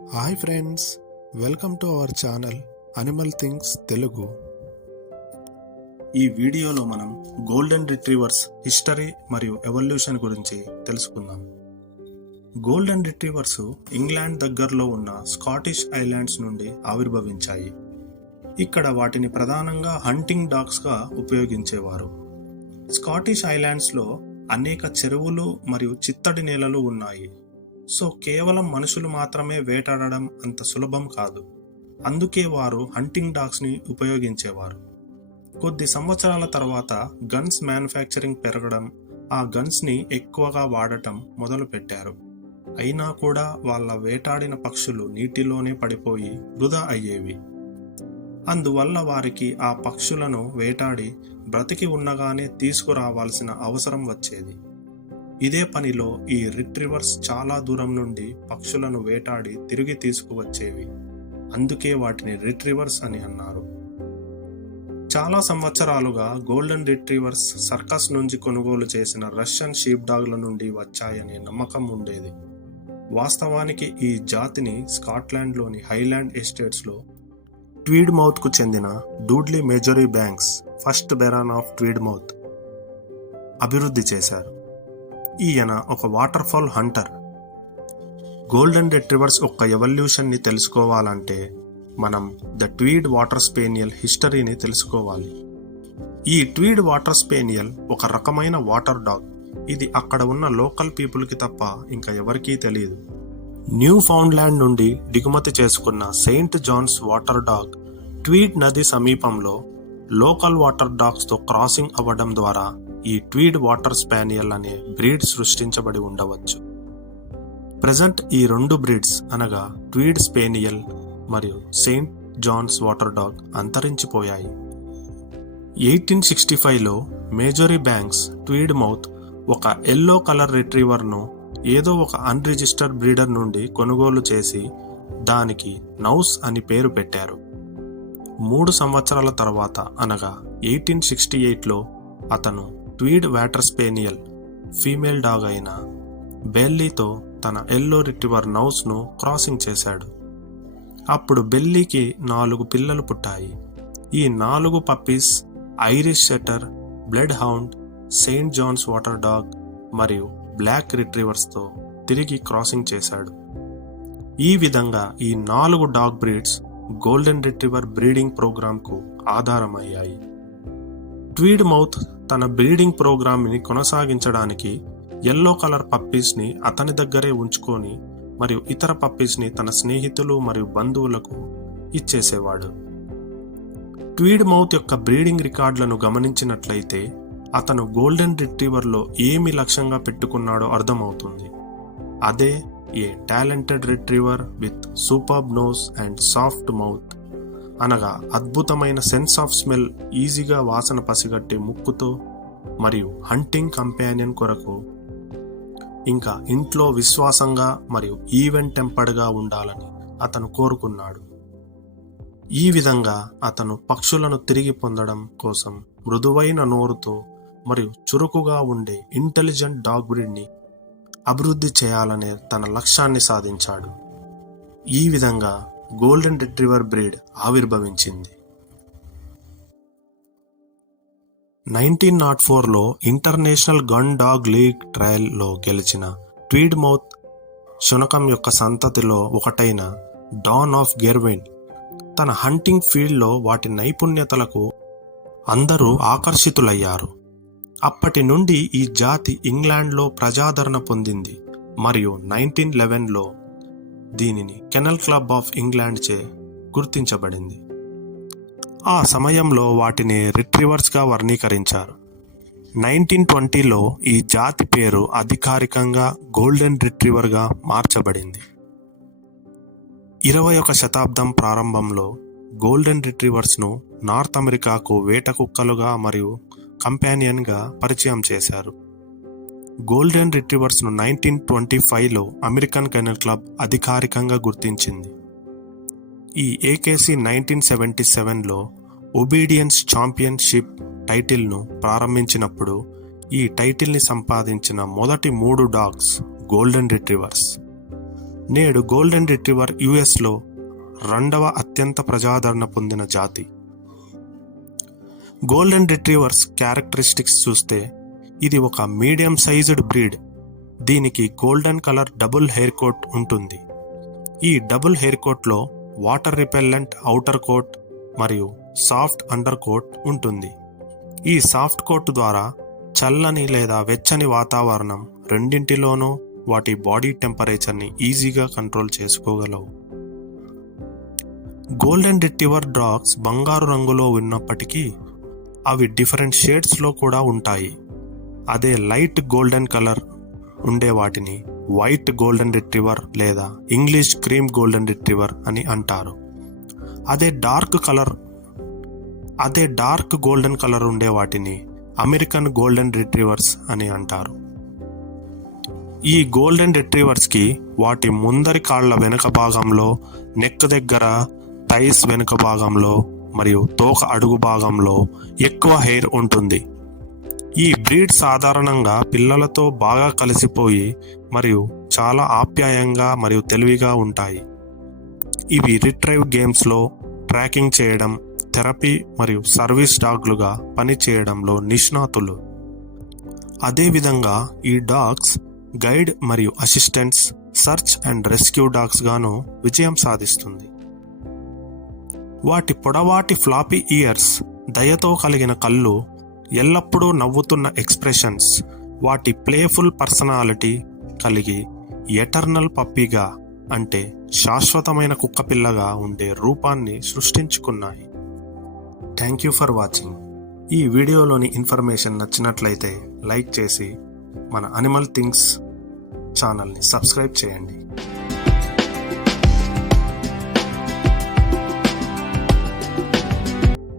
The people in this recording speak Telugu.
Hi friends, welcome to our channel animal things Telugu. ఈ వీడియోలో మనం గోల్డెన్ రిట్రీవర్స్ హిస్టరీ మరియు ఎవల్యూషన్ గురించి తెలుసుకుందాం. గోల్డెన్ రిట్రీవర్స్ ఇంగ్లాండ్ దగ్గరలో ఉన్న స్కాటిష్ ఐలాండ్స్ నుండి ఆవిర్భవించాయి. ఇక్కడ వాటిని ప్రధానంగా హంటింగ్ డాగ్స్గా ఉపయోగించేవారు. స్కాటిష్ ఐలాండ్స్లో అనేక చెరువులు మరియు చిత్తడి నేలలు ఉన్నాయి. సో కేవలం మనుషులు మాత్రమే వేటాడడం అంత సులభం కాదు. అందుకే వారు హంటింగ్ డాగ్స్ని ఉపయోగించేవారు. కొద్ది సంవత్సరాల తర్వాత గన్స్ మ్యానుఫ్యాక్చరింగ్ పెరగడం, ఆ గన్స్ని ఎక్కువగా వాడటం మొదలుపెట్టారు. అయినా కూడా వాళ్ళ వేటాడిన పక్షులు నీటిలోనే పడిపోయి వృధా అయ్యేవి. అందువల్ల వారికి ఆ పక్షులను వేటాడి బ్రతికి ఉండగానే తీసుకురావాల్సిన అవసరం వచ్చేది. ఇదే పనిలో ఈ రిట్రీవర్స్ చాలా దూరం నుండి పక్షులను వేటాడి తిరిగి తీసుకువచ్చేవి. అందుకే వాటిని రిట్రీవర్స్ అని అన్నారు. చాలా సంవత్సరాలుగా గోల్డెన్ రిట్రీవర్స్ సర్కస్ నుంచి కొనుగోలు చేసిన రష్యన్ షీప్ డాగ్ల నుండి వచ్చాయనే నమ్మకం ఉండేది. వాస్తవానికి ఈ జాతిని స్కాట్లాండ్లోని హైలాండ్ ఎస్టేట్స్లో ట్వీడ్ మౌత్కు చెందిన Dudley Marjoribanks, first baron of Tweedmouth అభివృద్ధి చేశారు. ఈయన ఒక waterfowl hunter. Golden retrievers యొక్క ఎవల్యూషన్ని తెలుసుకోవాలంటే మనం ద ట్వీడ్ వాటర్ స్పేనియల్ హిస్టరీని తెలుసుకోవాలి. ఈ ట్వీడ్ వాటర్ స్పేనియల్ ఒక రకమైన వాటర్ డాగ్. ఇది అక్కడ ఉన్న లోకల్ పీపుల్కి తప్ప ఇంకా ఎవరికీ తెలియదు. న్యూ ఫౌండ్లాండ్ నుండి దిగుమతి చేసుకున్న Saint John's water dog Tweed నది సమీపంలో లోకల్ వాటర్ డాగ్స్తో క్రాసింగ్ అవ్వడం ద్వారా ఈ ట్వీడ్ వాటర్ స్పానియల్ అనే బ్రీడ్ సృష్టించబడి ఉండవచ్చు. ప్రెజెంట్ ఈ రెండు బ్రీడ్స్ అనగా ట్వీడ్ స్పేనియల్ మరియు సెయింట్ జాన్స్ వాటర్ డాగ్ అంతరించిపోయాయి. 1865లో మేజరీ బ్యాంక్స్ ట్వీడ్ మౌత్ ఒక ఎల్లో కలర్ రిట్రీవర్ను ఏదో ఒక అన్రిజిస్టర్డ్ బ్రీడర్ నుండి కొనుగోలు చేసి దానికి నౌస్ అని పేరు పెట్టారు. 3 సంవత్సరాల తర్వాత అనగా 1868లో అతను ట్వీడ్ వాటర్ స్పేనియల్ ఫీమేల్ డాగ్ అయిన బెల్లీతో తన ఎల్లో రిట్రీవర్ నౌస్ను క్రాసింగ్ చేశాడు. అప్పుడు బెల్లీకి 4 పిల్లలు పుట్టాయి. ఈ 4 puppies Irish setter, bloodhound, Saint John's water dog మరియు బ్లాక్ రిట్రీవర్స్తో తిరిగి క్రాసింగ్ చేశాడు. ఈ విధంగా ఈ 4 dog breeds golden retriever breeding ప్రోగ్రాంకు ఆధారమయ్యాయి. ట్వీడ్ మౌత్ తన బ్రీడింగ్ ప్రోగ్రామ్ని కొనసాగించడానికి ఎల్లో కలర్ పప్పీస్ని అతని దగ్గరే ఉంచుకొని మరియు ఇతర పప్పీస్ని తన స్నేహితులు మరియు బంధువులకు ఇచ్చేసేవాడు. ట్వీడ్ మౌత్ యొక్క బ్రీడింగ్ రికార్డులను గమనించినట్లయితే అతను గోల్డెన్ రిట్రీవర్లో ఏమి లక్ష్యంగా పెట్టుకున్నాడో అర్థమవుతుంది. అదే a talented retriever with superb nose and soft mouth, అనగా అద్భుతమైన సెన్స్ ఆఫ్ స్మెల్, ఈజీగా వాసన పసిగట్టే ముక్కుతో మరియు హంటింగ్ కంపానియన్ కొరకు, ఇంకా ఇంట్లో విశ్వాసంగా మరియు ఈవెన్ టెంపర్డ్గా ఉండాలని అతను కోరుకున్నాడు. ఈ విధంగా అతను పక్షులను తిరిగి పొందడం కోసం మృదువైన నోరుతో మరియు చురుకుగా ఉండే ఇంటెలిజెంట్ డాగ్ బ్రీడ్ని అభివృద్ధి చేయాలనే తన లక్ష్యాన్ని సాధించాడు. ఈ విధంగా గోల్డెన్ రిట్రీవర్ బ్రీడ్ ఆవిర్భవించింది. 1904లో ఇంటర్నేషనల్ గన్ డాగ్ లీగ్ ట్రయల్లో గెలిచిన ట్వీడ్ మౌత్ శునకం యొక్క సంతతిలో ఒకటైన డాన్ ఆఫ్ గెర్విన్ తన హంటింగ్ ఫీల్డ్లో వాటి నైపుణ్యతలకు అందరూ ఆకర్షితులయ్యారు. అప్పటి నుండి ఈ జాతి ఇంగ్లాండ్లో ప్రజాదరణ పొందింది మరియు 1911లో దీనిని కెనల్ క్లబ్ ఆఫ్ ఇంగ్లాండ్ చే గుర్తించబడింది. ఆ సమయంలో వాటిని రిట్రీవర్స్గా వర్గీకరించారు. 1920లో ఈ జాతి పేరు అధికారికంగా గోల్డెన్ రిట్రీవర్గా మార్చబడింది. 21వ శతాబ్దం ప్రారంభంలో గోల్డెన్ రిట్రీవర్స్ను నార్త్ అమెరికాకు వేట కుక్కలుగా మరియు కంపానియన్గా పరిచయం చేశారు. గోల్డెన్ రిట్రీవర్స్ను 1925లో అమెరికన్ కెనల్ క్లబ్ అధికారికంగా గుర్తించింది. ఈ ఏకేసీ 1977లో ఒబీడియన్స్ ఛాంపియన్షిప్ టైటిల్ను ప్రారంభించినప్పుడు ఈ టైటిల్ని సంపాదించిన మొదటి 3 డాగ్స్ గోల్డెన్ రిట్రీవర్స్. నేడు గోల్డెన్ రిట్రీవర్ యుఎస్లో 2వ అత్యంత ప్రజాదరణ పొందిన జాతి. గోల్డెన్ రిట్రీవర్స్ క్యారెక్టరిస్టిక్స్ చూస్తే ఇది ఒక మీడియం సైజ్డ్ బ్రీడ్. దీనికి golden colour double hair coat ఉంటుంది. ఈ డబుల్ హెయిర్ కోట్లో వాటర్ రిపెల్లెంట్ ఔటర్ కోట్ మరియు సాఫ్ట్ అండర్ కోట్ ఉంటుంది. ఈ సాఫ్ట్ కోట్ ద్వారా చల్లని లేదా వెచ్చని వాతావరణం రెండింటిలోనూ వాటి బాడీ టెంపరేచర్ని ఈజీగా కంట్రోల్ చేసుకోగలవు. గోల్డెన్ రిట్రీవర్ డాగ్స్ బంగారు రంగులో ఉన్నప్పటికీ అవి డిఫరెంట్ షేడ్స్లో కూడా ఉంటాయి. అదే లైట్ గోల్డెన్ కలర్ ఉండే వాటిని వైట్ గోల్డెన్ రిట్రీవర్ లేదా ఇంగ్లీష్ క్రీమ్ గోల్డెన్ రిట్రీవర్ అని అంటారు. అదే డార్క్ గోల్డెన్ కలర్ ఉండే వాటిని అమెరికన్ గోల్డెన్ రిట్రీవర్స్ అని అంటారు. ఈ గోల్డెన్ రిట్రీవర్స్కి వాటి ముందరి కాళ్ళ వెనుక భాగంలో, నెక్ దగ్గర, థైస్ వెనుక భాగంలో మరియు తోక అడుగు భాగంలో ఎక్కువ హెయిర్ ఉంటుంది. ఈ బ్రీడ్ సాధారణంగా పిల్లలతో బాగా కలిసిపోయి మరియు చాలా ఆప్యాయంగా మరియు తెలివిగా ఉంటాయి. ఇవి రిట్రైవ్ గేమ్స్లో ట్రాకింగ్ చేయడం, థెరపీ మరియు సర్వీస్ డాగ్లుగా పనిచేయడంలో నిష్ణాతులు. అదేవిధంగా ఈ డాగ్స్ గైడ్ మరియు assistants, search and rescue dogs గాను విజయం సాధిస్తుంది. వాటి పొడవాటి ఫ్లాపీ ఇయర్స్, దయతో కలిగిన కళ్ళు, ఎల్లప్పుడూ నవ్వుతున్న ఎక్స్ప్రెషన్స్ వాటి ప్లేఫుల్ పర్సనాలిటీ కలిగి ఎటర్నల్ పప్పీగా అంటే శాశ్వతమైన కుక్కపిల్లగా ఉండే రూపాన్ని సృష్టించుకున్నాయి. Thank you for watching. ఈ వీడియోలోని ఇన్ఫర్మేషన్ నచ్చినట్లయితే లైక్ చేసి మన అనిమల్ థింగ్స్ ఛానల్ని సబ్స్క్రైబ్ చేయండి.